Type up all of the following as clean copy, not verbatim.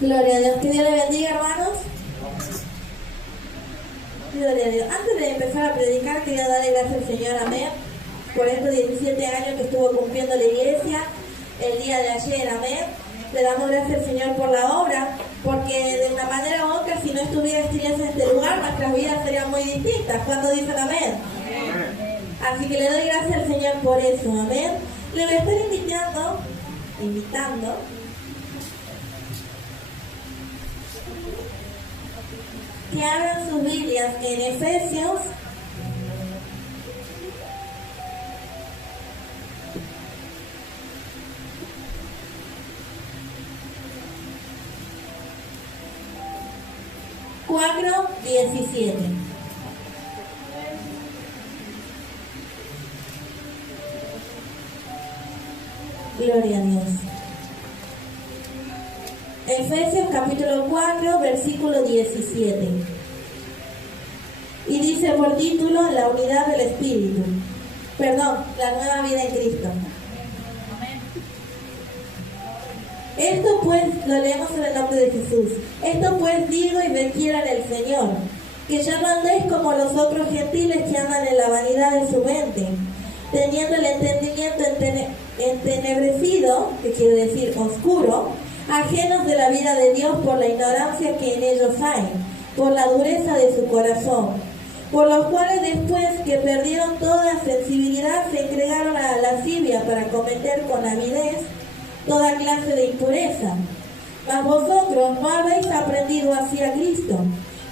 Gloria a Dios. Que Dios le bendiga, hermanos. Gloria a Dios. Antes de empezar a predicar, quería darle gracias al Señor, amén, por estos 17 años que estuvo cumpliendo la iglesia el día de ayer, amén. Le damos gracias al Señor por la obra, porque de una manera u otra, si no estuviera Estrellas en este lugar, nuestras vidas serían muy distintas. ¿Cuándo dicen amén? Así que le doy gracias al Señor por eso, amén. Le voy a estar invitando que abran sus Biblias en Efesios cuatro 17. Gloria a Dios. Efesios capítulo 4, versículo 17. Y dice por título, la unidad del Espíritu. Perdón, la nueva vida en Cristo. Esto pues, lo leemos en el nombre de Jesús. Esto pues digo y requiera en el Señor, que ya no andéis como los otros gentiles que andan en la vanidad de su mente, teniendo el entendimiento entenebrecido, que quiere decir oscuro, ajenos de la vida de Dios por la ignorancia que en ellos hay, por la dureza de su corazón, por los cuales después que perdieron toda sensibilidad se entregaron a la lascivia para cometer con avidez toda clase de impureza. Mas vosotros no habéis aprendido así a Cristo,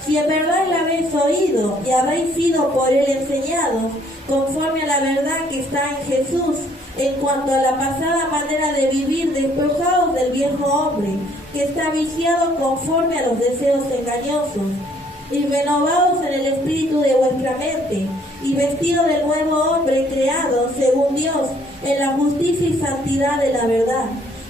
si en verdad le habéis oído y habéis sido por él enseñados, conforme a la verdad que está en Jesús, en cuanto a la pasada manera de vivir, despojados del viejo hombre, que está viciado conforme a los deseos engañosos, y renovados en el espíritu de vuestra mente, y vestido del nuevo hombre creado según Dios, en la justicia y santidad de la verdad.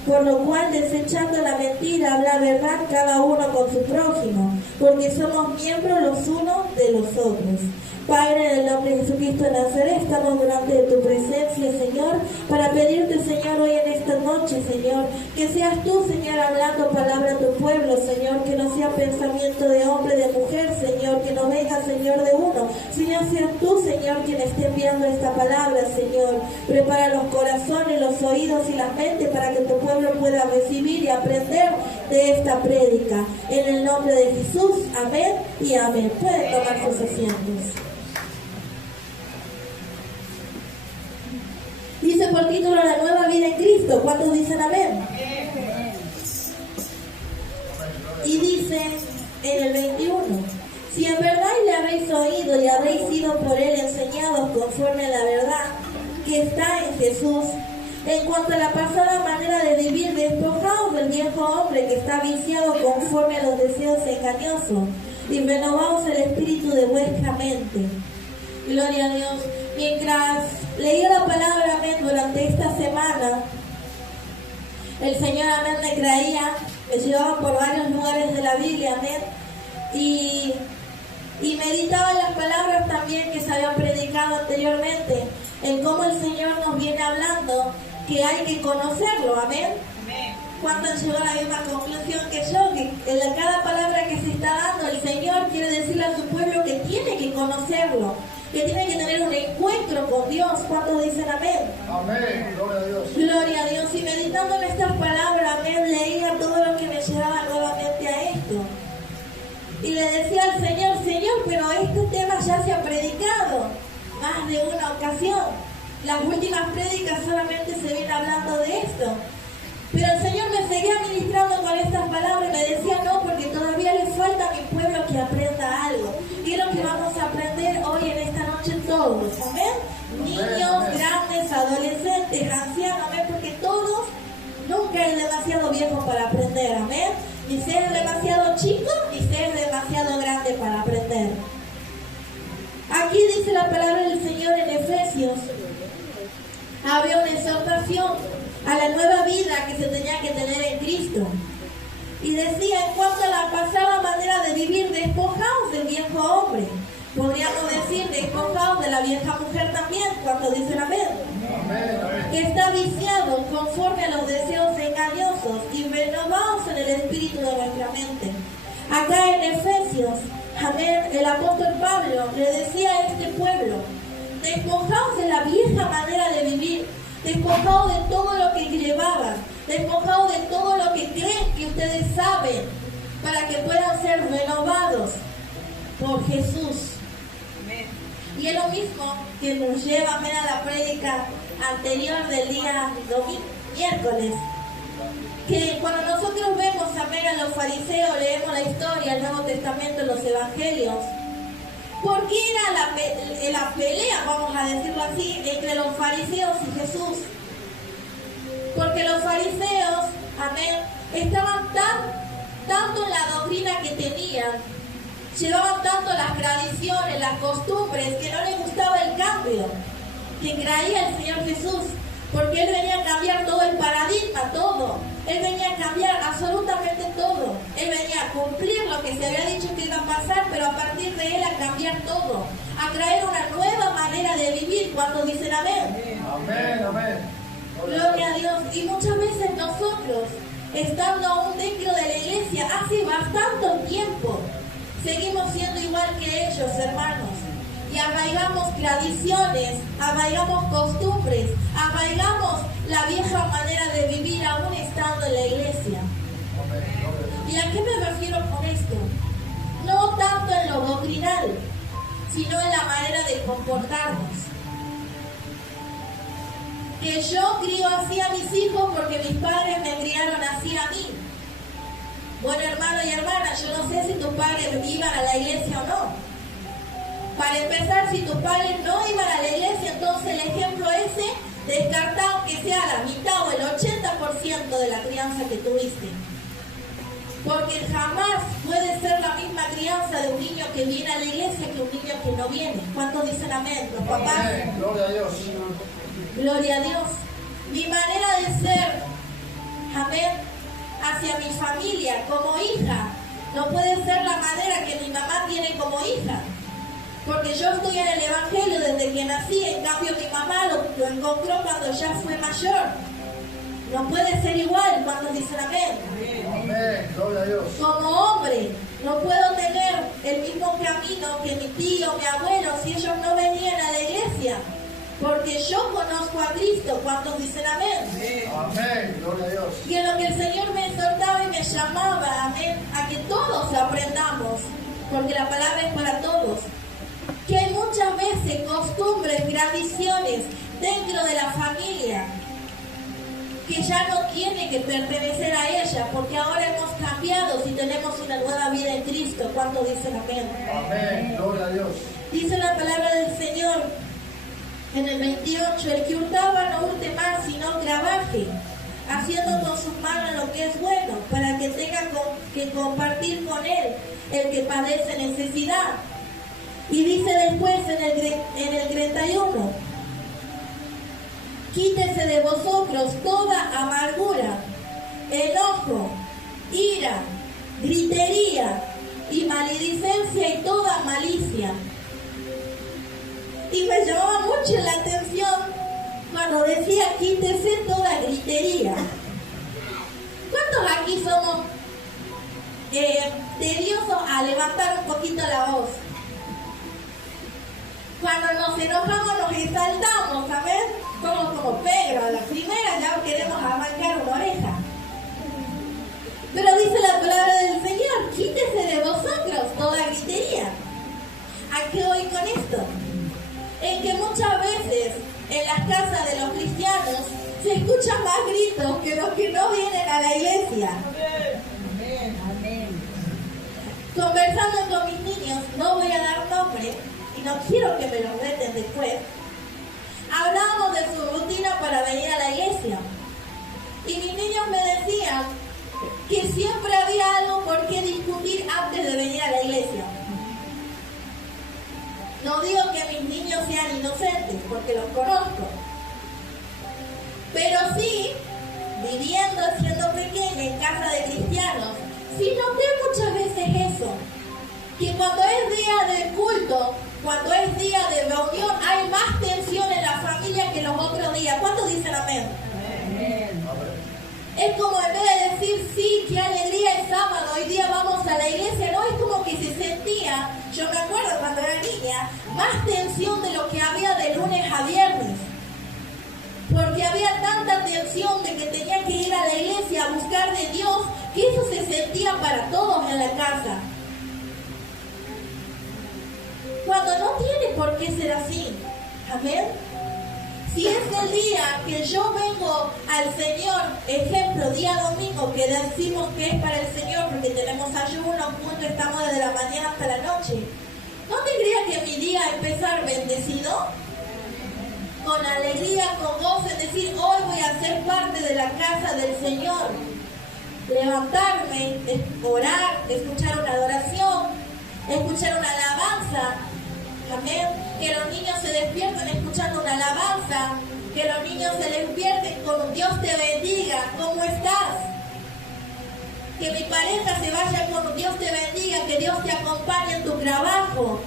Por lo cual, desechando la mentira, habla verdad cada uno con su prójimo, porque somos miembros los unos de los otros. Padre, en el nombre de Jesucristo de Nazaret, estamos delante de tu presencia, Señor, para pedirte, Señor, hoy en esta noche, Señor, que seas tú, Señor, hablando palabra a tu pueblo, Señor, que no sea pensamiento de hombre, de mujer, Señor, que no venga, Señor, de uno, Señor, seas tú, Señor, quien esté enviando esta palabra, Señor. Prepara los corazones, los oídos y la mente para que tu pueblo pueda recibir y aprender de esta prédica. En el nombre de Jesús, amén y amén. Pueden tomar sus asientos. Dice por título la nueva vida en Cristo. ¿Cuántos dicen amén? Y dice en el 21, si en verdad le habéis oído y habéis sido por él enseñados conforme a la verdad que está en Jesús, en cuanto a la pasada manera de vivir, despojados del viejo hombre que está viciado conforme a los deseos engañosos, y renovaos el espíritu de vuestra mente. Gloria a Dios. Mientras leía la palabra, amén, durante esta semana, el Señor, amén, me traía, me llevaba por varios lugares de la Biblia, amén, y meditaba en las palabras también que se habían predicado anteriormente, en cómo el Señor nos viene hablando que hay que conocerlo, amén. ¿Cuántos han llegado a la misma conclusión que yo? Que en cada palabra que se está dando, el Señor quiere decirle a su pueblo que tiene que conocerlo, que tiene que tener un encuentro con Dios. ¿Cuántos dicen amén? Amén, gloria a Dios. Gloria a Dios. Y meditando en estas palabras, amén, leía todo lo que me llevaba nuevamente a esto. Y le decía al Señor, Señor, pero este tema ya se ha predicado más de una ocasión. Las últimas prédicas solamente se viene hablando de esto. Pero el Señor me seguía ministrando con estas palabras y me decía, no, porque todavía le falta a mi pueblo que aprenda algo. Y es lo que vamos a aprender hoy en esta noche todos, amén. Niños, grandes, adolescentes, ancianos, amén, porque todos, nunca es demasiado viejo para aprender, amén. Ni ser demasiado chico, ni ser demasiado grande para aprender. Aquí dice la palabra del Señor en Efesios, había una exhortación a la nueva vida que se tenía que tener en Cristo. Y decía, en cuanto a la pasada manera de vivir, despojados del viejo hombre. Podríamos decir, despojados de la vieja mujer también, cuando dicen amén. Que está viciado conforme a los deseos engañosos. abiertos y renovados en el espíritu de nuestra mente. Acá en Efesios, amén, el apóstol Pablo le decía a este pueblo: despojaos de la vieja manera de vivir, despojaos de todo lo que llevaban, despojaos de todo lo que creen que ustedes saben, para que puedan ser renovados por Jesús. Y es lo mismo que nos lleva a la prédica anterior del día miércoles, que cuando nosotros vemos a los fariseos, leemos la historia del Nuevo Testamento en los Evangelios, ¿por qué era la pelea, vamos a decirlo así, entre los fariseos y Jesús? Porque los fariseos, amén, estaban tanto en la doctrina que tenían, llevaban tanto las tradiciones, las costumbres, que no les gustaba el cambio que traía el Señor Jesús, porque Él venía a cambiar todo el paradigma, todo. Él venía a cambiar absolutamente todo. Él venía a cumplir lo que se había dicho que iba a pasar, pero a partir de Él a cambiar todo, a traer una nueva manera de vivir. ¿Cuántos dicen amén? Amén, amén. Gloria a Dios. Y muchas veces nosotros, estando aún dentro de la iglesia, hace bastante tiempo, seguimos siendo igual que ellos, hermanos. Y arraigamos tradiciones, arraigamos costumbres, arraigamos la vieja manera de vivir aún estando en la iglesia. ¿Y a qué me refiero con esto? No tanto en lo doctrinal, sino en la manera de comportarnos. Que yo crío así a mis hijos porque mis padres me criaron así a mí. Bueno, hermano y hermana, yo no sé si tus padres iban a la iglesia o no. Para empezar, si tus padres no iban a la iglesia, entonces el ejemplo ese, descartado aunque sea la mitad o el 80% de la crianza que tuviste. Porque jamás puede ser la misma crianza de un niño que viene a la iglesia que un niño que no viene. ¿Cuántos dicen amén? Los papás. Amén. Gloria a Dios. Gloria a Dios. Mi manera de ser, amén, hacia mi familia como hija, no puede ser la manera que mi mamá tiene como hija. Porque yo estoy en el Evangelio desde que nací, en cambio mi mamá lo encontró cuando ya fue mayor. No puede ser igual. ¿Cuántos dicen amén? Amén, gloria a Dios. Como hombre, no puedo tener el mismo camino que mi tío, mi abuelo, si ellos no venían a la iglesia. Porque yo conozco a Cristo. ¿Cuántos dicen amén? Amén, gloria a Dios. Y en lo que el Señor me exhortaba y me llamaba, amén, a que todos aprendamos, porque la palabra es para todos. Que hay muchas veces costumbres, tradiciones dentro de la familia que ya no tiene que pertenecer a ella, porque ahora hemos cambiado si tenemos una nueva vida en Cristo. ¿Cuántos dicen amén? Amén, gloria a Dios. Dice la palabra del Señor en el 28, el que hurtaba no hurte más, sino trabaje, haciendo con sus manos lo que es bueno, para que tenga que compartir con él el que padece necesidad. Y dice después en el 31, quítese de vosotros toda amargura, enojo, ira, gritería y maledicencia y toda malicia. Y me llamaba mucho la atención cuando decía quítese toda gritería. ¿Cuántos aquí somos tediosos a levantar un poquito la voz? Cuando nos enojamos nos exaltamos, ¿sabes? Somos como Pedro, a la primera ya queremos arrancar una oreja. Pero dice la palabra del Señor, quítese de vosotros toda gritería. ¿A qué voy con esto? En que muchas veces en las casas de los cristianos se escuchan más gritos que los que no vienen a la iglesia. Amén, amén. Conversando con mis niños, no voy a dar nombre, y no quiero que me lo reten después, hablábamos de su rutina para venir a la iglesia. Y mis niños me decían que siempre había algo por qué discutir antes de venir a la iglesia. No digo que mis niños sean inocentes, porque los conozco. Pero sí, viviendo, siendo pequeña en casa de cristianos, sí noté muchas veces eso. Que cuando es día de culto, cuando es día de reunión, hay más tensión en la familia que los otros días. ¿Cuántos dicen amén? Amén. Es como en vez de qué alegría el sábado, hoy día vamos a la iglesia, no, es como que se sentía, yo me acuerdo cuando era niña, más tensión de lo que había de lunes a viernes. Porque había tanta tensión de que tenía que ir a la iglesia a buscar de Dios, que eso se sentía para todos en la casa. Cuando no tiene por qué ser así. Amén. Si es el día que yo vengo al Señor, ejemplo, día domingo, que decimos que es para el Señor porque tenemos ayuno, punto, estamos desde la mañana hasta la noche, ¿no tendría que mi día empezar bendecido? Con alegría, con gozo, es decir, hoy voy a ser parte de la casa del Señor. Levantarme, orar, escuchar una adoración, escuchar una alabanza. Amén. Que los niños se despierten escuchando una alabanza. Que los niños se despierten con Dios te bendiga. ¿Cómo estás? Que mi pareja se vaya con Dios te bendiga. Que Dios te acompañe en tu trabajo.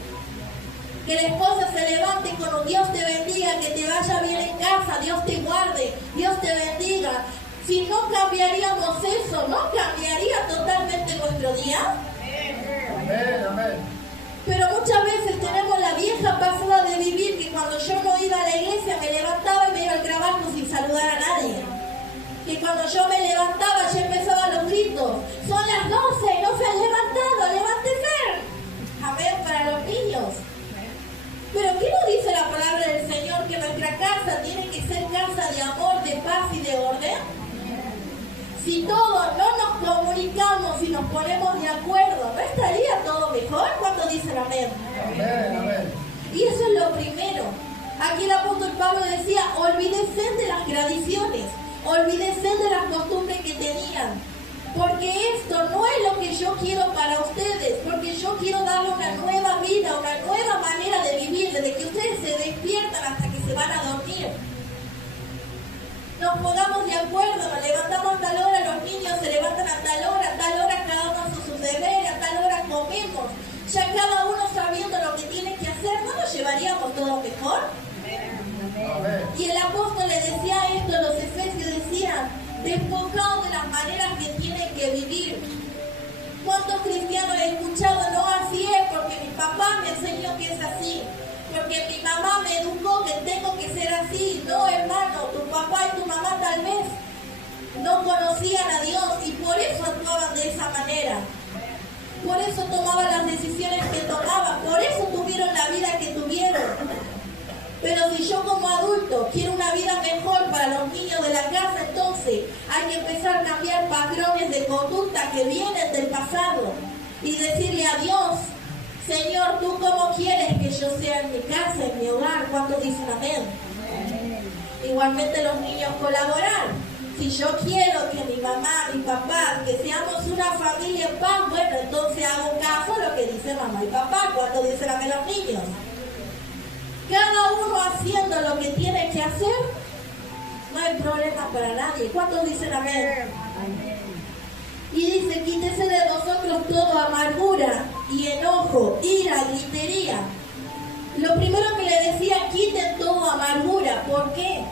Que la esposa se levante con un Dios te bendiga, que te vaya bien en casa, Dios te guarde, Dios te bendiga. Si no cambiaríamos eso, ¿no cambiaría totalmente nuestro día? Amén, amén. Pero muchas veces tenemos la vieja pasada de vivir que cuando yo no iba a la iglesia me levantaba y me iba al trabajo sin saludar a nadie. Que cuando yo me levantaba ya empezaban los gritos. Son las 12 y no se han levantado, levántese. Amén, para los niños. Pero ¿qué nos dice la palabra del Señor? Que nuestra casa tiene que ser casa de amor, de paz y de orden. Si todos no nos comunicamos y nos ponemos de acuerdo, ¿no estaría todo mejor? ¿Cuántos dicen amén? Amén, amén. Y eso es lo primero. Aquí el apóstol Pablo decía, olvídense de las tradiciones, olvídense de las costumbres que tenían. Porque esto no es lo que yo quiero para ustedes, porque yo quiero darle una nueva vida, una nueva manera de vivir, desde que ustedes se despiertan hasta que se van a dormir. Nos pongamos de acuerdo, nos levantamos a tal hora, los niños se levantan a tal hora cada uno hace sus deberes, a tal hora comemos. Ya cada uno sabiendo lo que tiene que hacer, ¿no nos llevaríamos todo mejor? Amén. Y el apóstol le decía esto, los efesios decían, despojados de las maneras que tienen que vivir. ¿Cuántos cristianos he escuchado? No, así es, porque mi papá me enseñó que es así, porque mi mamá me educó que tengo que ser así. No, hermano, tu papá y tu mamá tal vez no conocían a Dios y por eso actuaban de esa manera. Por eso tomaban las decisiones que tomaban, por eso tuvieron la vida que tuvieron. Pero si yo como adulto quiero una vida mejor para los niños de la casa, entonces hay que empezar a cambiar patrones de conducta que vienen del pasado y decirle a Dios, Señor, ¿tú cómo quieres que yo sea en mi casa, en mi hogar? ¿Cuántos dicen amén? Igualmente los niños colaborar. Si yo quiero que mi mamá, mi papá, que seamos una familia en paz, bueno, entonces hago caso a lo que dice mamá y papá. ¿Cuántos dicen amén los niños? Cada uno haciendo lo que tiene que hacer, no hay problema para nadie. ¿Cuántos dicen amén? Y dice, quítese de vosotros toda amargura y enojo, ira, gritería. Lo primero que le decía, quiten toda amargura. ¿Por qué?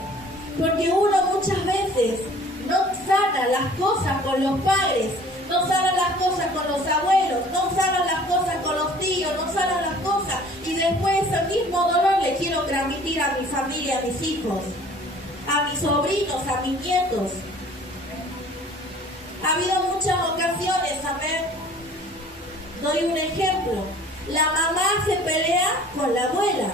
Porque uno muchas veces no sana las cosas con los padres, no sanan las cosas con los abuelos, no sanan las cosas con los tíos, no sanan las cosas. Y después ese mismo dolor le quiero transmitir a mi familia, a mis hijos, a mis sobrinos, a mis nietos. Ha habido muchas ocasiones, amén. Doy un ejemplo. La mamá se pelea con la abuela.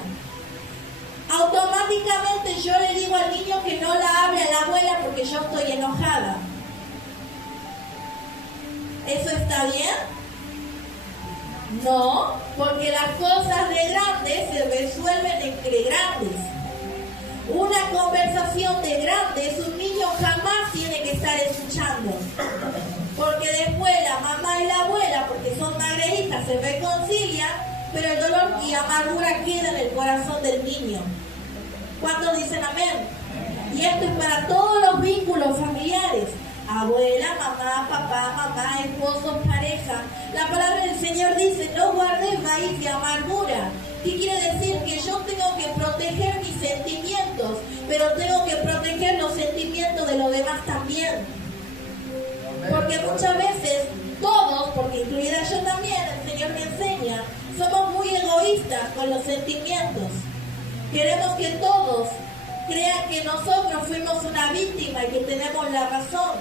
Automáticamente yo le digo al niño que no la hable a la abuela porque yo estoy enojada. ¿Eso está bien? No, porque las cosas de grandes se resuelven entre grandes. Una conversación de grandes, un niño jamás tiene que estar escuchando. Porque después la mamá y la abuela, porque son madre e hija, se reconcilian, pero el dolor y amargura queda en el corazón del niño. ¿Cuántos dicen amén? Y esto es para todos los vínculos familiares. Abuela, mamá, papá, mamá, esposos, pareja. La palabra del Señor dice, no guardes raíz de amargura. ¿Qué quiere decir? Que yo tengo que proteger mis sentimientos, pero tengo que proteger los sentimientos de los demás también. Porque muchas veces todos, porque incluida yo también, el Señor me enseña, somos muy egoístas con los sentimientos. Queremos que todos crean que nosotros fuimos una víctima y que tenemos la razón.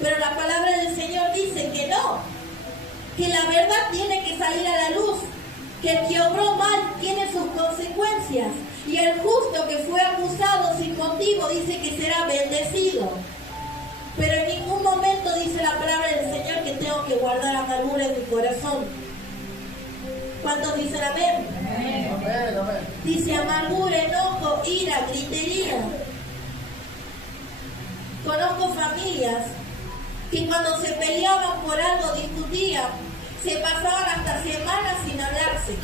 Pero la palabra del Señor dice que no, que la verdad tiene que salir a la luz, que el que obró mal tiene sus consecuencias, y el justo que fue acusado sin motivo dice que será bendecido. Pero en ningún momento dice la palabra del Señor que tengo que guardar amargura en mi corazón. ¿Cuántos dicen amén? Amén, amén. Dice amargura, enojo, ira, gritería. Conozco familias que cuando se peleaban por algo, discutían, se pasaban hasta semanas sin hablarse.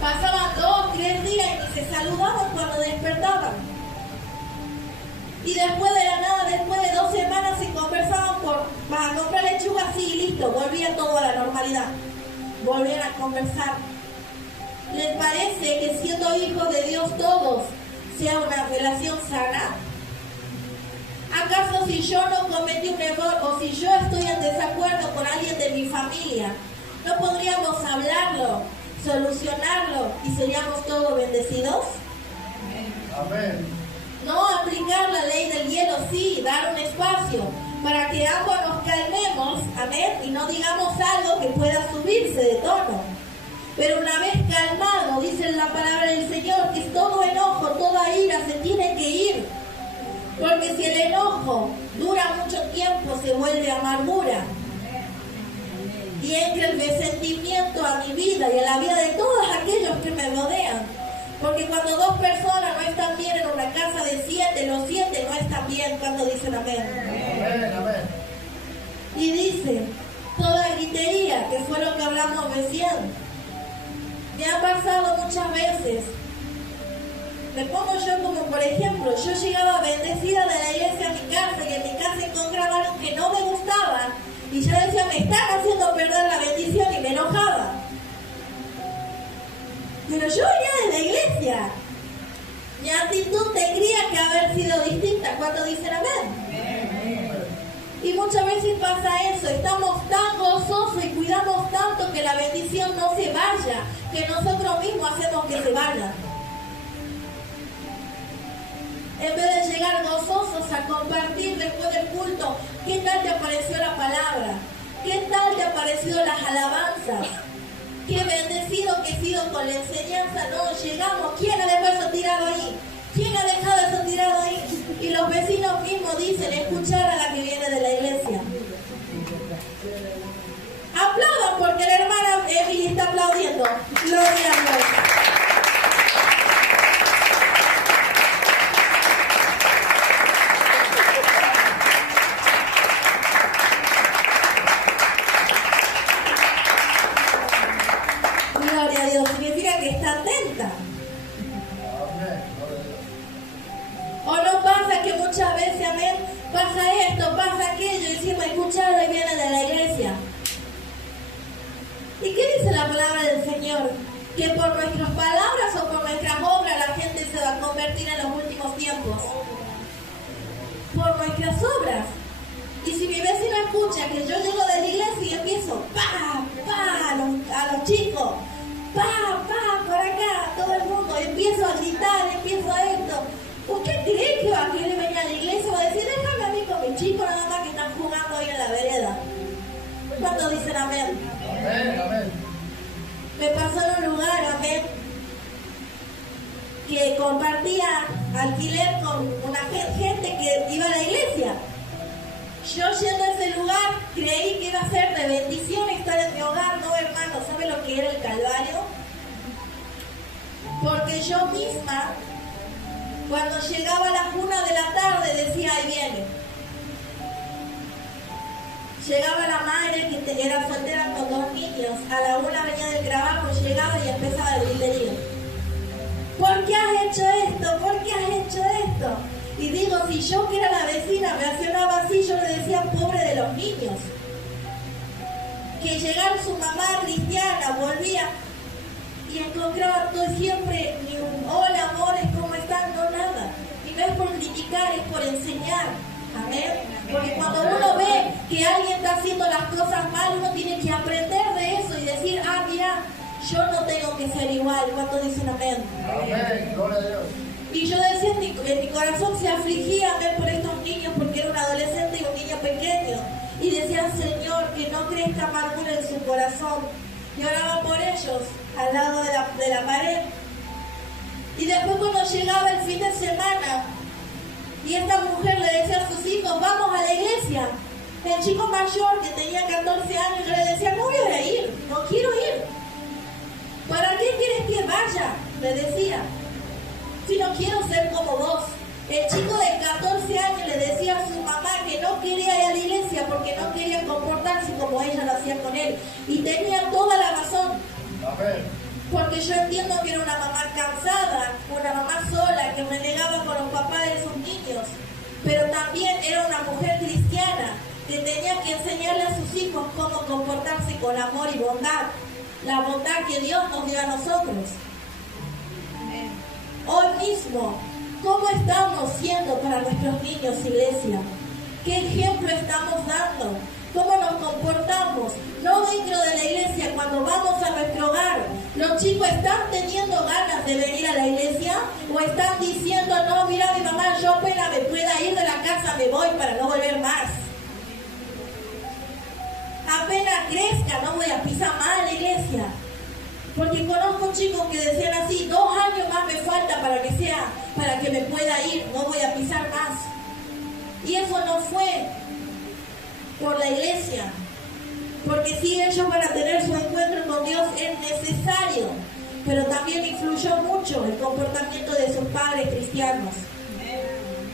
Pasaban 2, 3 días y ni se saludaban cuando despertaban. Y después de la nada, después de 2 semanas, se conversaban para comprar lechuga así y listo, volvía todo a la normalidad. Volvían a conversar. ¿Les parece que siendo hijos de Dios todos sea una relación sana? ¿Acaso si yo no cometí un error o si yo estoy en desacuerdo con alguien de mi familia, no podríamos hablarlo, solucionarlo y seríamos todos bendecidos? Amén. No aplicar la ley del hielo, sí, dar un espacio para que ambos nos calmemos, amén, y no digamos algo que pueda subirse de tono. Pero una vez calmado, dice la palabra del Señor, que todo enojo, toda ira se tiene que ir. Porque si el enojo dura mucho tiempo, se vuelve amargura. Y entra el resentimiento a mi vida y a la vida de todos aquellos que me rodean. Porque cuando 2 personas no están bien en una casa de 7, los 7 no están bien cuando dicen amén. Amén, amén. Y dice, toda gritería, que fue lo que hablamos recién. Me ha pasado muchas veces. Me pongo yo como por ejemplo, yo llegaba bendecida de la iglesia a mi casa y en mi casa encontraba algo que no me gustaba y yo decía, me están haciendo perder la bendición y me enojaba. Pero yo venía de la iglesia. Mi actitud tendría que haber sido distinta. ¿Cuántos dicen amén? Y muchas veces pasa eso, estamos tan gozosos y cuidamos tanto que la bendición no se vaya, que nosotros mismos hacemos que se vaya. En vez de llegar gozosos a compartir después del culto, ¿qué tal te apareció la palabra? ¿Qué tal te apareció las alabanzas? Qué bendecido que he sido con la enseñanza. No, llegamos, ¿quién ha dejado eso tirado ahí? ¿Quién ha dejado eso tirado ahí? Y los vecinos mismos dicen, escuchar a la que viene de la iglesia. Aplaudan porque la hermana Emily está aplaudiendo. Gloria a Dios. Gloria a Dios, significa que está atenta. Amén. O no pasa que muchas veces, amén, pasa esto, pasa aquello, y decimos, escuchar y viene de la iglesia. ¿Y qué dice la palabra del Señor? Que por nuestras palabras o por nuestras obras la gente se va a convertir en los últimos tiempos. Por nuestras obras. Y si mi vecino escucha que yo llego de la iglesia y empiezo, pa, a los chicos, pa, por acá, todo el mundo, empiezo a gritar, empiezo a esto. ¿Usted cree que va a querer venir a la iglesia? Va a decir, déjame a mí con mis chicos nada más que están jugando ahí en la vereda. ¿Cuántos dicen amén? Amén, amén. Me pasó en un lugar, amén, que compartía alquiler con una gente que iba a la iglesia. Yo yendo a ese lugar creí que iba a ser de bendición estar en mi hogar. No, hermano, ¿sabe lo que era el calvario? Porque yo misma, cuando llegaba a las 1 de la tarde, decía, ahí viene. Llegaba la madre que era soltera con 2 niños, a la 1 venía del trabajo, llegaba y empezaba el griterío. ¿Por qué has hecho esto? ¿Por qué has hecho esto? Y digo, si yo que era la vecina reaccionaba así, yo le decía, pobre de los niños. Que llegara su mamá cristiana, volvía y encontraba todo siempre ni un hola, amores, ¿cómo están? No, nada. Y no es por criticar, es por enseñar. Amén. que alguien está haciendo las cosas mal, uno tiene que aprender de eso y decir, ah, mira, yo no tengo que ser igual. ¿Cuántos dicen amén? Amén. Gloria a Dios. Y yo decía, en mi corazón se afligía ver por estos niños, porque era un adolescente y un niño pequeño. Y decía, Señor, que no crezca amargura en su corazón. Y oraba por ellos, al lado de la pared. Y después cuando llegaba el fin de semana, y esta mujer le decía a sus hijos, vamos a la iglesia. El chico mayor, que tenía 14 años, yo le decía, no voy a ir, no quiero ir. ¿Para qué quieres que vaya? Le decía. Si no quiero ser como vos. El chico de 14 años le decía a su mamá que no quería ir a la iglesia porque no quería comportarse como ella lo hacía con él. Y tenía toda la razón. Amén. Porque yo entiendo que era una mamá cansada, una mamá sola, que renegaba con los papás de sus niños. Pero también era una mujer cristiana que tenía que enseñarle a sus hijos cómo comportarse con amor y bondad. La bondad que Dios nos dio a nosotros. Hoy mismo, ¿cómo estamos siendo para nuestros niños, iglesia? ¿Qué ejemplo estamos dando? ¿Cómo nos comportamos? No dentro de la iglesia, cuando vamos a nuestro hogar. ¿Los chicos están teniendo ganas de venir a la iglesia? ¿O están diciendo, no, mira mi mamá, yo apenas me pueda ir de la casa, me voy para no volver más? Apenas crezca, no voy a pisar más la iglesia. Porque conozco chicos que decían así, 2 años más me falta para que me pueda ir, no voy a pisar más. Y eso no fue por la iglesia. Porque si ellos van a tener su encuentro con Dios es necesario. Pero también influyó mucho el comportamiento de sus padres cristianos.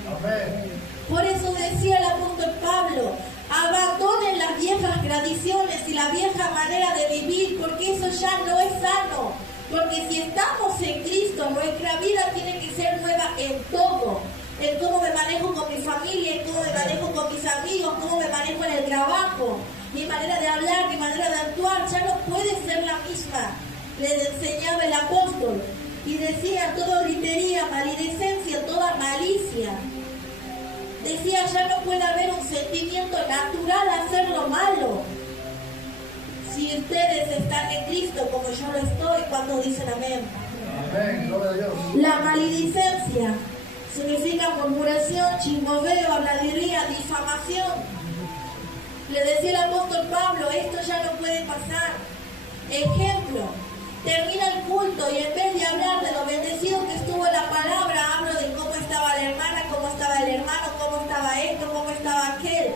Amén. Por eso decía el apóstol Pablo, abandonen las viejas tradiciones y la vieja manera de vivir, porque eso ya no es sano. Porque si estamos en Cristo, nuestra vida tiene que ser nueva en todo. En cómo me manejo con mi familia, en cómo me manejo con mis amigos, cómo me manejo en el trabajo. Mi manera de hablar, mi manera de actuar, ya no puede ser la misma. Les enseñaba el apóstol. Y decía, toda gritería, maledicencia, toda malicia. Decía, ya no puede haber un sentimiento natural a hacer lo malo. Si ustedes están en Cristo como yo lo estoy, cuando dicen amén. Amén. Gloria a Dios. La maledicencia significa murmuración, chismorreo, habladuría, difamación. Le decía el apóstol Pablo, esto ya no puede pasar. Ejemplo, termina el culto y en vez de hablar de lo bendecido que estuvo la palabra, hablo de cómo estaba la hermana, cómo estaba el hermano, cómo estaba esto, cómo estaba aquel.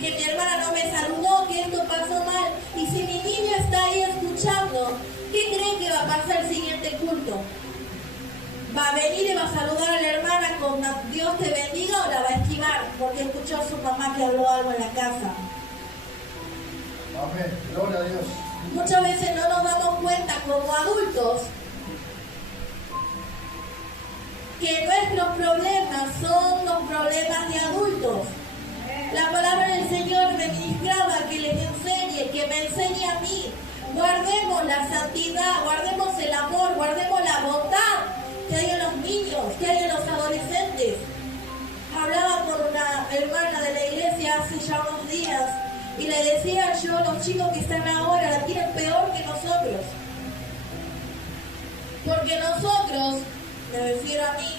Que mi hermana no me saludó, que esto pasó mal. Y si mi niño está ahí escuchando, ¿qué creen que va a pasar el siguiente culto? ¿Va a venir y va a saludar a la hermana con Dios te bendiga o la va a esquivar porque escuchó a su mamá que habló algo en la casa? Amén. Gloria a Dios. Muchas veces no nos damos cuenta como adultos que nuestros problemas son los problemas de adultos. La palabra del Señor me ministraba que les enseñe, que me enseñe a mí. Guardemos la santidad, guardemos el amor, guardemos la bondad que hay en los niños, que hay en los adolescentes. Hablaba con una hermana de la iglesia hace ya unos días y le decía yo, los chicos que están ahora la tienen peor que nosotros. Porque nosotros, me refiero a mí,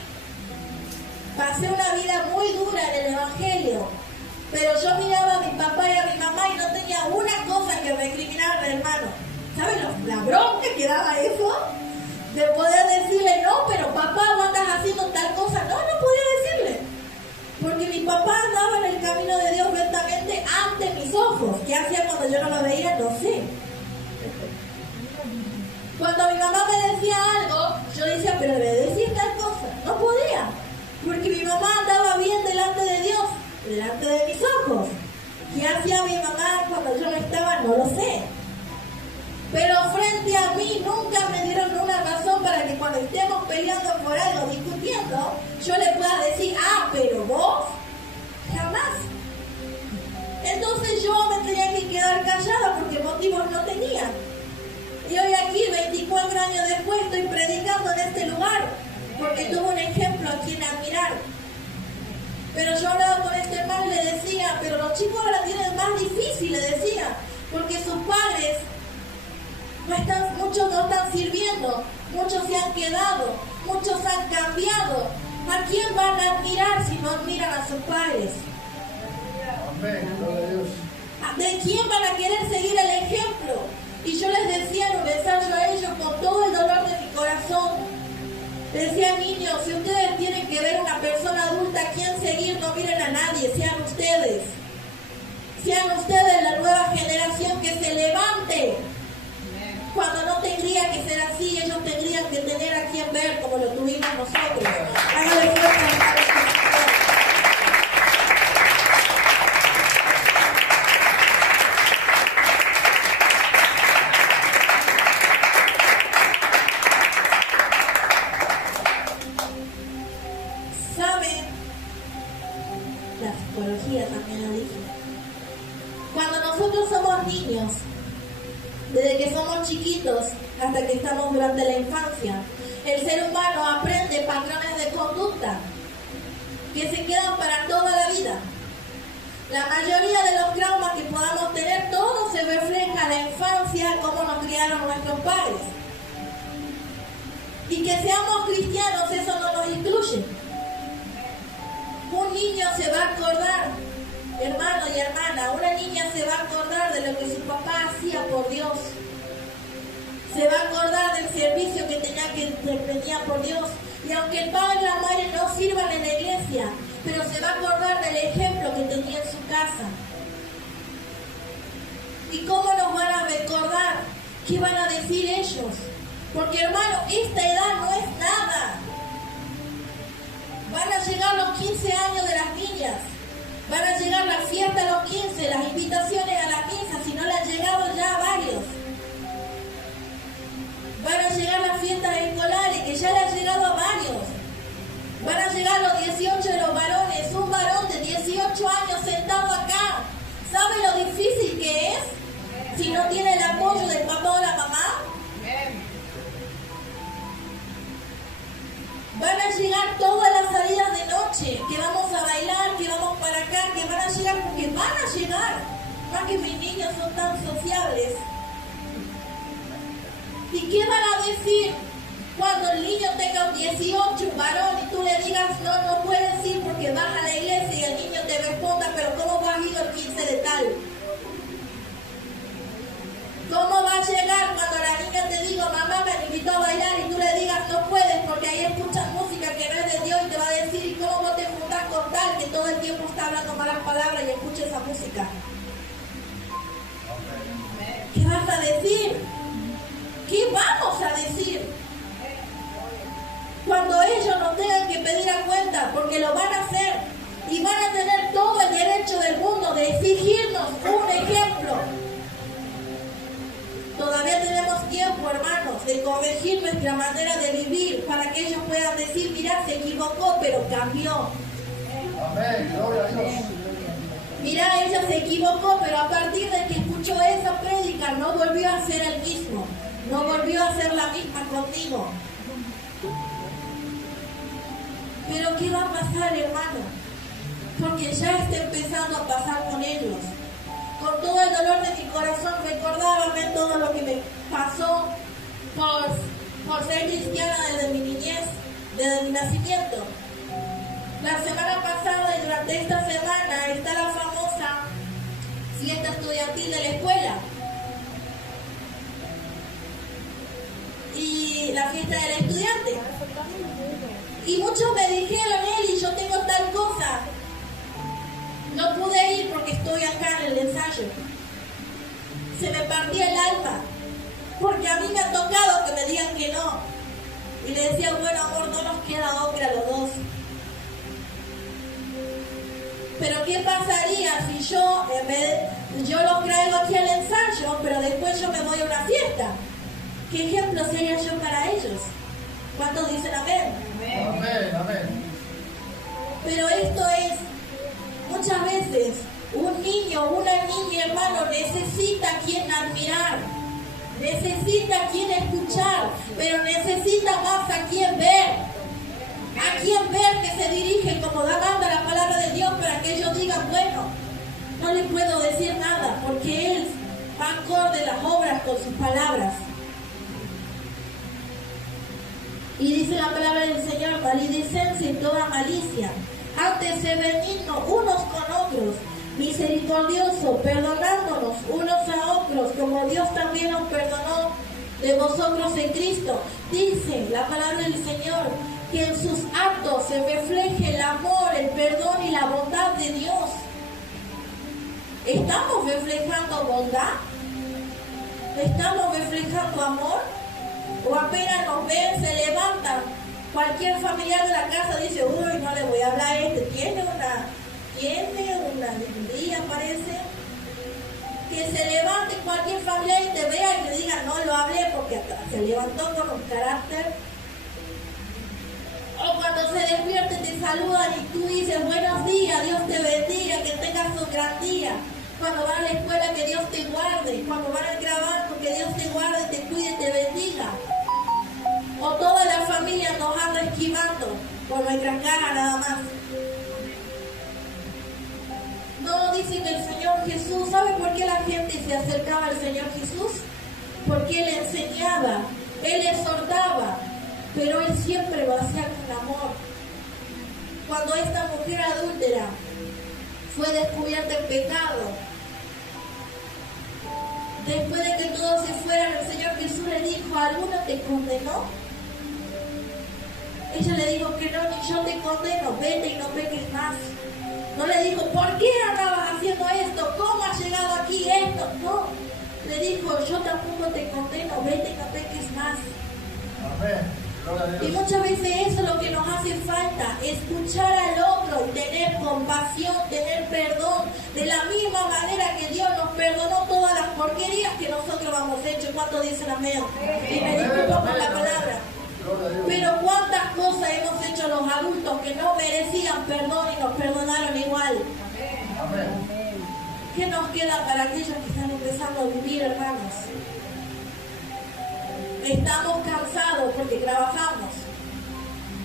pasé una vida muy dura en el Evangelio, pero yo miraba a mi papá y a mi mamá y no tenía una cosa que recriminar al hermano. ¿Saben la bronca que daba eso? De poder decirle, no, pero papá, ¿no andas haciendo tal cosa? No, no podía decirle. Porque mi papá andaba en el camino de Dios rectamente ante mis ojos. ¿Qué hacía cuando yo no lo veía? No sé. Cuando mi mamá me decía algo, yo decía, pero debe decir tal cosa. No podía. Porque mi mamá andaba bien delante de Dios, delante de mis ojos. ¿Qué hacía mi mamá cuando yo no estaba? No lo sé. Pero frente a mí nunca me dieron una razón para que cuando estemos peleando por algo, discutiendo, yo le pueda decir, ah, pero vos, jamás. Entonces yo me tenía que quedar callada porque motivos no tenía. Y hoy aquí, 24 años después, estoy predicando en este lugar porque tuve un ejemplo a quien admirar. Pero yo hablaba con este hermano y le decía, pero los chicos ahora tienen más difícil, le decía, porque sus padres muchos no están sirviendo, muchos se han quedado, muchos han cambiado. ¿A quién van a admirar si no admiran a sus padres? Amén. Gloria a Dios. ¿De quién van a querer seguir el ejemplo? Y yo les decía en un ensayo a ellos con todo el dolor de mi corazón. Les decía, niños, si ustedes tienen que ver a una persona adulta a quien seguir, no miren a nadie, sean ustedes. Sean ustedes la nueva generación que se levante. Cuando no tendría que ser así, ellos tendrían que tener a quien ver como lo tuvimos nosotros. Hágale fuerza al Padre Celestial. ¿Saben? La psicología también lo dice. Cuando nosotros somos niños, desde que somos chiquitos hasta que estamos durante la infancia, el ser humano aprende patrones de conducta que se quedan para toda la vida. La mayoría de los traumas que podamos tener, todo se refleja en la infancia, cómo nos criaron nuestros padres. Y que seamos cristianos, eso no nos excluye. Un niño se va a acordar, hermano y hermana, una niña se va a acordar de lo que su papá hacía por Dios. Se va a acordar del servicio que tenía por Dios. Y aunque el padre y la madre no sirvan en la iglesia, pero se va a acordar del ejemplo que tenía en su casa. ¿Y cómo nos van a recordar? ¿Qué van a decir ellos? Porque, hermano, esta edad no es nada. Van a llegar los 15 años de las niñas. Van a llegar las fiestas a los 15, las invitaciones a las misas, si no le han llegado ya a varios. Van a llegar las fiestas escolares, que ya le han llegado a varios. Van a llegar los 18 de los varones, un varón de 18 años sentado acá. ¿Sabe lo difícil que es? Si no tiene el apoyo del papá o la mamá. Van a llegar todas las salidas de noche, que vamos a bailar, que vamos para acá, que van a llegar porque van a llegar. Más que mis niños son tan sociables. ¿Y qué van a decir cuando el niño tenga un 18, un varón, y tú le digas, no puedes ir porque vas a la iglesia, y el niño te responda, pero ¿cómo vas a ir el 15 de tal? ¿Cómo va a llegar cuando la niña te diga, mamá me invitó a bailar, y tú le digas, no puedes porque ahí escuchas música que no es de Dios, y te va a decir, ¿y cómo vos te juntás con tal que todo el tiempo está hablando malas palabras y escucha esa música? ¿Qué vas a decir? ¿Qué vamos a decir? Cuando ellos nos tengan que pedir a cuenta, porque lo van a hacer, y van a tener todo el derecho del mundo de exigirnos un ejemplo. Todavía tenemos tiempo, hermanos, de corregir nuestra manera de vivir para que ellos puedan decir, mirá, se equivocó, pero cambió. Amén. Gloria a Dios. Mirá, ella se equivocó, pero a partir de que escuchó esa prédica no volvió a ser el mismo. No volvió a ser la misma conmigo. Pero ¿qué va a pasar, hermano? Porque ya está empezando a pasar con ellos. Con todo el dolor de mi corazón, recordábame todo lo que me pasó por ser cristiana desde mi niñez, desde mi nacimiento. La semana pasada y durante esta semana está la famosa fiesta estudiantil de la escuela. Y la fiesta del estudiante. Y muchos me dijeron, Eli, yo tengo tal cosa. No pude ir porque estoy acá en el ensayo. Se me partía el alma. Porque a mí me ha tocado que me digan que no. Y le decía, bueno, amor, no nos queda otra a los dos. Pero ¿qué pasaría si yo, en vez yo los traigo aquí al ensayo, pero después yo me voy a una fiesta? ¿Qué ejemplo sería yo para ellos? ¿Cuántos dicen amén? Amén. Amén. Pero esto es, muchas veces, un niño, una niña, hermano, necesita a quien admirar, necesita a quien escuchar, pero necesita más a quien ver que se dirige, como da la palabra de puedo decir nada, porque Él va acorde las obras con sus palabras. Y dice la palabra del Señor: maledicencia y toda malicia. Antes sé benigno unos con otros, misericordioso, perdonándonos unos a otros, como Dios también nos perdonó de vosotros en Cristo. Dice la palabra del Señor que en sus actos se refleje el amor, el perdón y la bondad de Dios. ¿Estamos reflejando bondad? ¿Estamos reflejando amor? ¿O apenas nos ven, se levantan? Cualquier familiar de la casa dice: uy, no le voy a hablar a este, tiene una día, parece. Que se levante cualquier familiar y te vea y te diga: no lo hablé porque se levantó con un carácter. O cuando se despierte te saludan y tú dices: buenos días, Dios te bendiga, que tengas un gran día. Cuando van a la escuela, que Dios te guarde. Cuando van al trabajo, que Dios te guarde, te cuide, te bendiga. O toda la familia nos anda esquivando por nuestra cara nada más. No, dice que el Señor Jesús, ¿sabe por qué la gente se acercaba al Señor Jesús? Porque Él enseñaba, Él exhortaba, pero Él siempre lo hacía con amor. Cuando esta mujer adúltera fue descubierta en pecado, después de que todos se fueran, el Señor Jesús le dijo: ¿alguno te condenó? Ella le dijo que no, ni yo te condeno, vete y no peques más. No le dijo: ¿por qué andabas haciendo esto? ¿Cómo has llegado aquí esto? No, le dijo: yo tampoco te condeno, vete y no peques más. Amén. Gloria a Dios. Y muchas veces eso es lo que nos hace falta: escuchar al otro y tener compasión, tener perdón, de la misma manera que Dios nos perdonó todas las porquerías que nosotros hemos hecho. ¿Cuántos dicen amén? Y me disculpo por la palabra. Pero cuántas cosas hemos hecho los adultos que no merecían perdón y nos perdonaron igual. Amén. ¿Qué nos queda para aquellos que están empezando a vivir, hermanos? Estamos cansados porque trabajamos.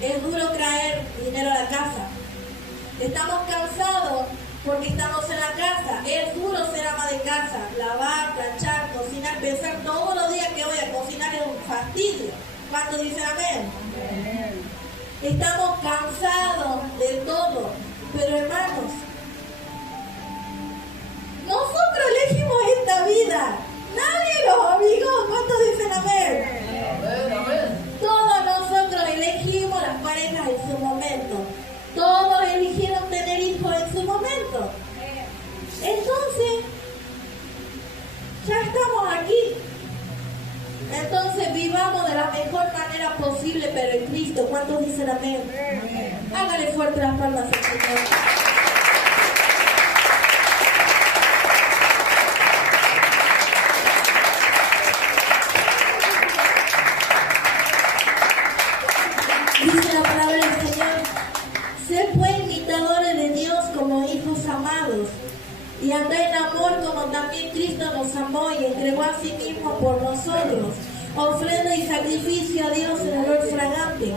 Es duro traer dinero a la casa. Estamos cansados porque estamos en la casa. Es duro ser ama de casa. Lavar, planchar, cocinar, pensar todos los días que voy a cocinar es un fastidio. ¿Cuántos dicen amén? Amén. Estamos cansados de todo. Pero hermanos, nosotros elegimos esta vida. Nadie nos obligó. ¿Cuántos dicen amén? Amén, amén. Todos nosotros elegimos las parejas en su momento. Todos eligieron tener hijos en su momento. Entonces, ya estamos aquí. Entonces vivamos de la mejor manera posible, pero en Cristo. ¿Cuántos dicen amén? Hágale fuerte las palmas al Señor. Dice la palabra del Señor: sed pues imitadores de Dios como hijos amados, y andad en amor como también Cristo nos amó y entregó a sí mismo por nosotros, ofrenda y sacrificio a Dios en olor fragante.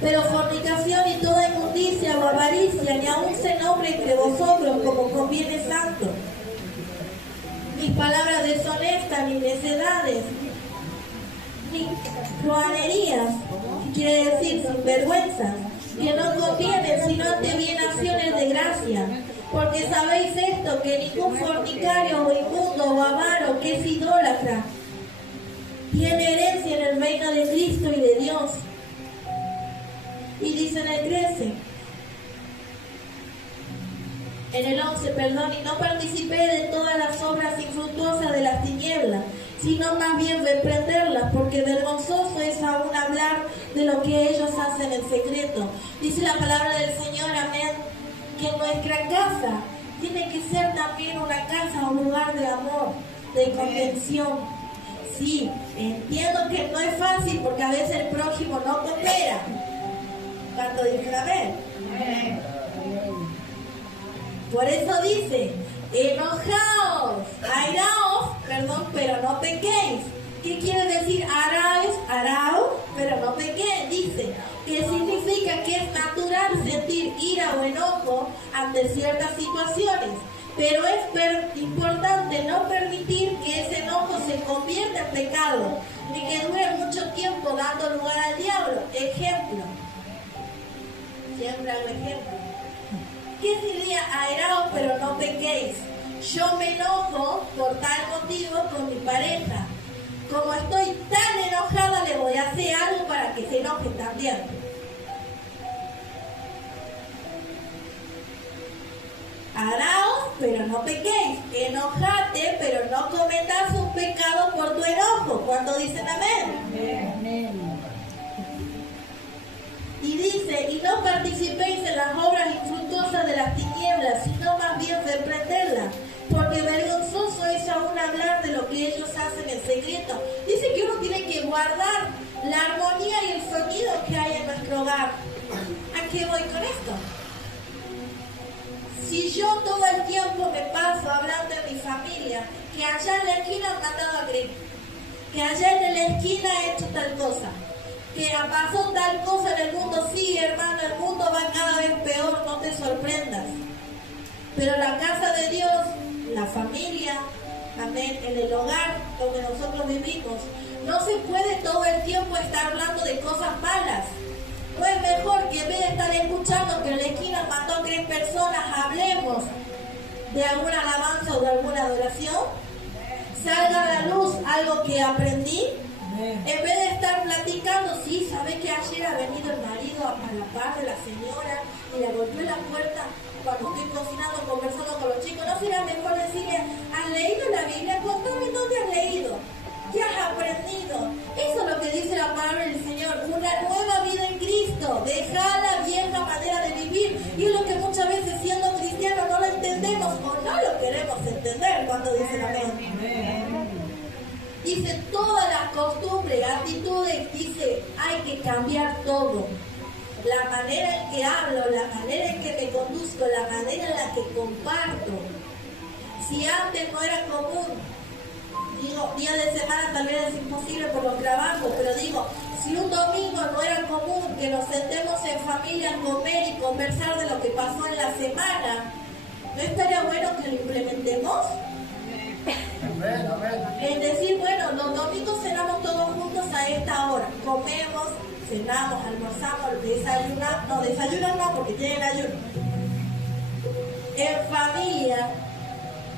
Pero fornicación y toda inmundicia o avaricia ni aun se nombre entre vosotros como conviene santo. Ni palabras deshonestas, ni necedades, ni truhanerías, que quiere decir sinvergüenzas, que no convienen sino ante bien acciones de gracia. Porque sabéis esto, que ningún fornicario o inmundo o avaro que es idólatra tiene herencia en el reino de Cristo y de Dios. Y dice en el 13, en el 11, perdón: y no participé de todas las obras infructuosas de las tinieblas, sino más bien reprenderlas, porque vergonzoso es aún hablar de lo que ellos hacen en secreto. Dice la palabra del Señor, amén, que nuestra casa tiene que ser también una casa, un lugar de amor, de contención. Sí, entiendo que no es fácil porque a veces el prójimo no coopera. ¿Cuánto dicen amén? Por eso dice: enojaos, airaos, pero no pequéis. ¿Qué quiere decir araos, pero no pequéis? Dice que significa que es natural sentir ira o enojo ante ciertas situaciones, Pero es importante no permitir que ese enojo se convierta en pecado, ni que dure mucho tiempo dando lugar al diablo. Ejemplo. Siempre hago ejemplo. ¿Qué sería airaos pero no pequéis? Yo me enojo por tal motivo con mi pareja. Como estoy tan enojada, le voy a hacer algo para que se enoje también. Araos, pero no pequéis. Enojate, pero no cometas un pecado por tu enojo. ¿Cuántos dicen amén? Amén. Y dice, y no participéis en las obras infructuosas de las tinieblas, sino más bien reprenderlas, porque vergonzoso es aún hablar de lo que ellos hacen en secreto. Dice que uno tiene que guardar la armonía y el sonido que hay en nuestro hogar. ¿A qué voy con esto? Si yo todo el tiempo me paso hablando de mi familia, que allá en la esquina han matado a Cristo, que allá en la esquina he hecho tal cosa, que pasó tal cosa en el mundo, sí, hermano, el mundo va cada vez peor, no te sorprendas. Pero la casa de Dios, la familia, amén, en el hogar donde nosotros vivimos, no se puede todo el tiempo estar hablando de cosas malas. ¿No es mejor que en vez de estar escuchando que en la esquina mató a 3 personas, hablemos de alguna alabanza o de alguna adoración? Salga a la luz algo que aprendí. En vez de estar platicando, sí, ¿sabes que ayer ha venido el marido a la par de la señora y le golpeó la puerta cuando estoy cocinando, conversando con los chicos? ¿No será mejor decirle, ¿has leído la Biblia? Contame dónde has leído, qué has aprendido? Eso es lo que dice la palabra del Señor, una nueva vida en Cristo. Deja la vieja manera de vivir, y es lo que muchas veces siendo cristianos no lo entendemos o no lo queremos entender. Cuando dicen amén. Dice todas las costumbres, actitudes, dice hay que cambiar todo. La manera en que hablo, la manera en que me conduzco, la manera en la que comparto. Si antes no era común, digo, día de semana tal vez es imposible por los trabajos, pero digo, si un domingo no era común que nos sentemos en familia a comer y conversar de lo que pasó en la semana, ¿no estaría bueno que lo implementemos? Amén, amén. Es decir, bueno, los domingos cenamos todos juntos a esta hora. Comemos, cenamos, almorzamos, desayunamos. No, desayunan no, porque tienen ayuno. En familia,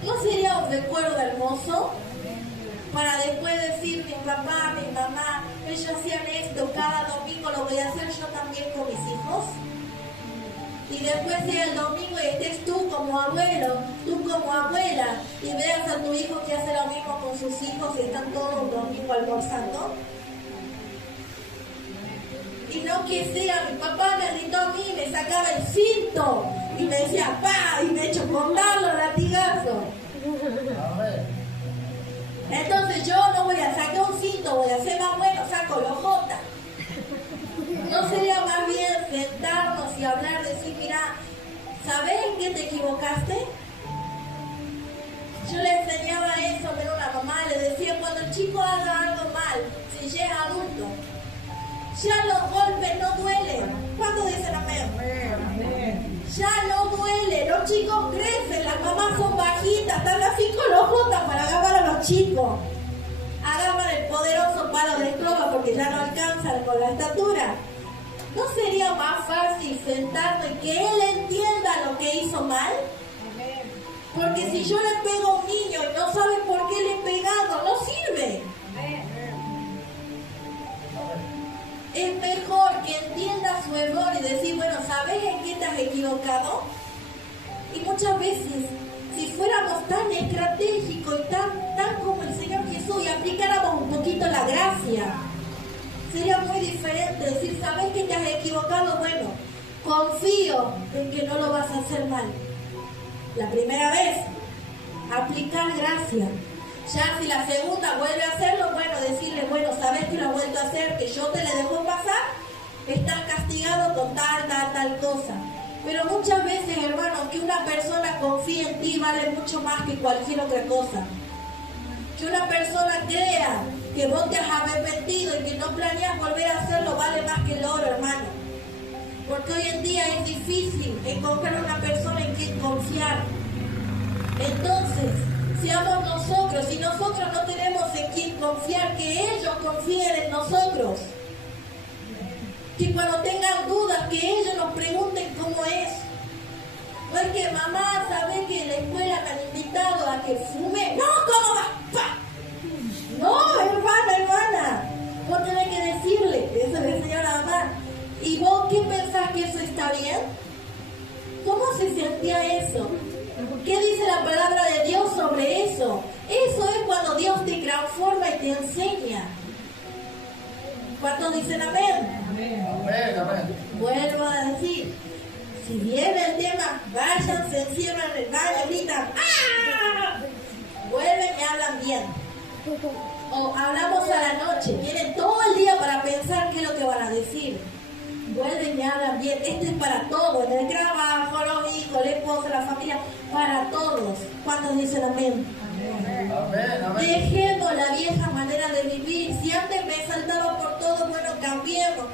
¿no sería un recuerdo hermoso? Para después decir, mi papá, mi mamá, ellos hacían esto, cada domingo lo voy a hacer yo también con mis hijos. Y después sea el domingo y estés tú como abuelo, tú como abuela, y veas a tu hijo que hace lo mismo con sus hijos y están todos un domingo almorzando. Y no que sea, mi papá me gritó a mí, me sacaba el cinto y me decía, ¡pa! Y me echó con darlo latigazo. Amén. Entonces yo no voy a sacar un cinto, voy a ser más bueno, saco los J. ¿No sería más bien sentarnos y hablar, decir, mira, ¿sabes en qué te equivocaste? Yo le enseñaba eso a una mamá, le decía, cuando el chico haga algo mal, si ya es adulto, ya los golpes no duelen. ¿Cuántos dicen amén? Ya no duele, los chicos crecen, las mamás son bajitas, están así con los J para agarrar a los chicos. Agarran el poderoso palo de escoba porque ya no alcanzan con la estatura. ¿No sería más fácil sentarnos y que él entienda lo que hizo mal? Porque si yo le pego a un niño y no sabe por qué le he pegado, no sirve. Es mejor que entienda su error y decir, bueno, ¿sabes en qué te has equivocado? Y muchas veces, si fuéramos tan estratégicos y tan como el Señor Jesús y aplicáramos un poquito la gracia, sería muy diferente. Decir, ¿sabes que te has equivocado? Bueno, confío en que no lo vas a hacer mal. La primera vez, aplicar gracia. Ya si la segunda vuelve a hacerlo, bueno, decirle, bueno, ¿sabes que lo has vuelto a hacer? Que yo te le dejo pasar, estás castigado con tal cosa. Pero muchas veces, hermanos, que una persona confíe en ti vale mucho más que cualquier otra cosa. Que una persona crea que vos te has arrepentido y que no planeas volver a hacerlo vale más que el oro, hermano. Porque hoy en día es difícil encontrar una persona en quien confiar. Entonces, seamos nosotros, y nosotros no tenemos en quién confiar, que ellos confíen en nosotros. Que cuando tengan dudas, que ellos nos pregunten cómo es. No es que mamá, ¿sabes que en la escuela me han invitado a que fume? No, ¿cómo va? ¡Pah! No, hermana, vos tenés que decirle, eso le enseñó la mamá. ¿Y vos qué pensás que eso está bien? ¿Cómo se sentía eso? ¿Qué dice la palabra de Dios sobre eso? Eso es cuando Dios te transforma y te enseña. ¿Cuántos dicen amén? Amén, amén. Vuelvo a decir, si viene el tema, vayan, se encierran en el baño, gritan, ¡ah! Vuelven y hablan bien. O hablamos a la noche, tienen todo el día para pensar qué es lo que van a decir. Vuelven y hablan bien. Esto es para todos, en el trabajo, los hijos, el esposo, la familia, para todos. ¿Cuántos dicen amén? Amén, amén. Dejemos la vieja manera de vivir. Si antes me saltaba por todo, bueno, cambiemos.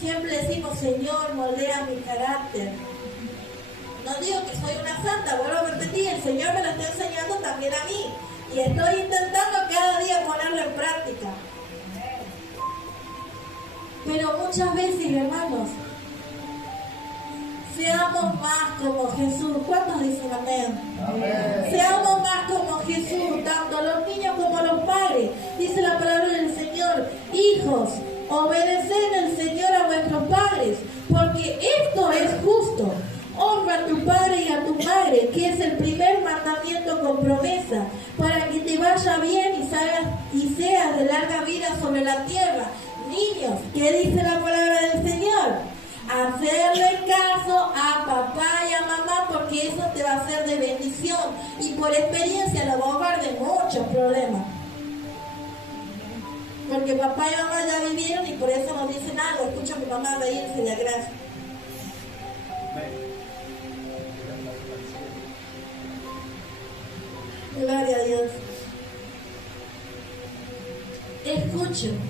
Siempre decimos, Señor, moldea mi carácter. No digo que soy una santa, vuelvo a repetir, el Señor me lo está enseñando también a mí. Y estoy intentando cada día ponerlo en práctica. Pero muchas veces, hermanos, seamos más como Jesús. ¿Cuántos dicen amén? Amén. Seamos más como Jesús, tanto los niños como los padres. Dice la palabra del Señor, hijos, obedeced al Señor a vuestros padres, porque esto es justo. Honra a tu padre y a tu madre, que es el primer mandamiento con promesa, para que te vaya bien y seas de larga vida sobre la tierra. Niños, ¿qué dice la palabra del Señor? Hacerle caso a papá y a mamá, porque eso te va a ser de bendición. Y por experiencia lo va a ahorrar de muchos problemas. Porque papá y mamá ya vivieron y por eso nos dicen algo. Escucho a mi mamá reírse de gracia. Gloria a Dios. Escuchen,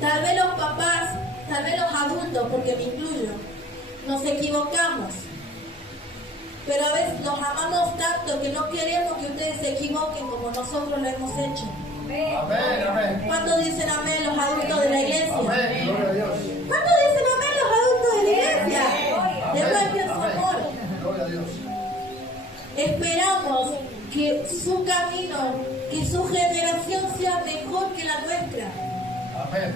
tal vez los papás, tal vez los adultos, porque me incluyo, nos equivocamos. Pero a veces los amamos tanto que no queremos que ustedes se equivoquen como nosotros lo hemos hecho. Amén, amén. ¿Cuántos dicen amén los adultos de la iglesia? Amén, gloria a Dios. ¿Cuántos dicen amén los adultos de la iglesia? Devuelven su Amén. amor. Gloria a Dios. Esperamos que su camino, que su generación sea mejor que la nuestra. Amén.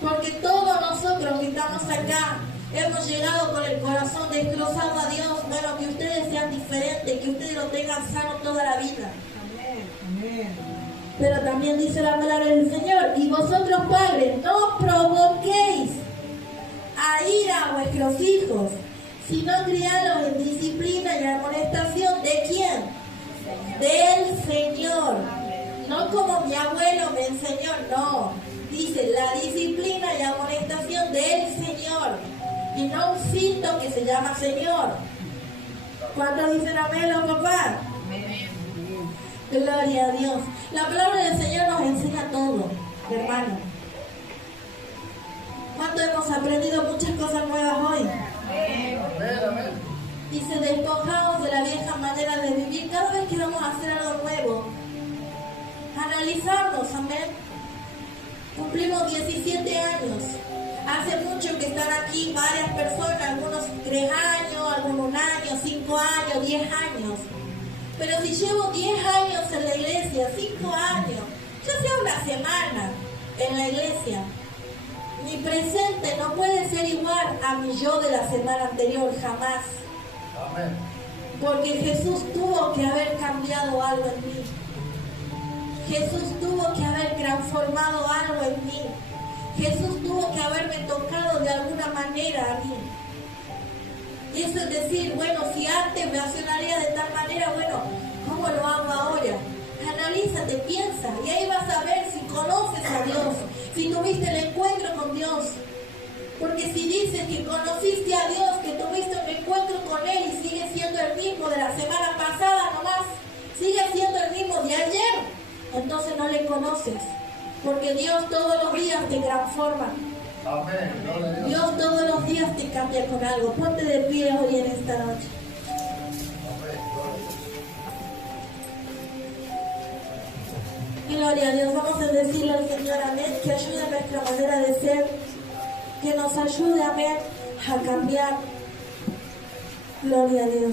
Porque todos nosotros que estamos acá hemos llegado con el corazón destrozado a Dios. Bueno, que ustedes sean diferentes, que ustedes lo tengan sano toda la vida. Pero también dice la palabra del Señor, y vosotros padres, no provoquéis a ira a vuestros hijos, sino criadlos en disciplina y amonestación. ¿De quién? Del Señor. No como mi abuelo me enseñó, no. Dice la disciplina y amonestación del Señor. Y no un cinto que se llama Señor. ¿Cuántos dicen amén los papás? Gloria a Dios. La palabra del Señor nos enseña todo, hermano. ¿Cuánto hemos aprendido muchas cosas nuevas hoy? Amén, amén. Dice, despojaos de la vieja manera de vivir. Cada vez que vamos a hacer algo nuevo, analizarnos, amén. Cumplimos 17 años. Hace mucho que están aquí varias personas, algunos 3 años, algunos 1 año, 5 años, 10 años. Pero si llevo 10 años en la iglesia, 5 años, ya sea una semana en la iglesia, mi presente no puede ser igual a mi yo de la semana anterior, jamás. Amén. Porque Jesús tuvo que haber cambiado algo en mí. Jesús tuvo que haber transformado algo en mí. Jesús tuvo que haberme tocado de alguna manera a mí. Y eso es decir, bueno, si antes me accionaría de tal manera, bueno, ¿cómo lo hago ahora? Analízate, piensa, y ahí vas a ver si conoces a Dios, si tuviste el encuentro con Dios. Porque si dices que conociste a Dios, que tuviste un encuentro con Él y sigue siendo el mismo de la semana pasada nomás, sigue siendo el mismo de ayer, entonces no le conoces. Porque Dios todos los días te transforma. Amén, gloria a Dios. Dios todos los días te cambia con algo. Ponte de pie hoy en esta noche. Amén, gloria a Dios. Gloria a Dios. Vamos a decirle al Señor, amén, que ayude a nuestra manera de ser, que nos ayude, amén, a cambiar. Gloria a Dios.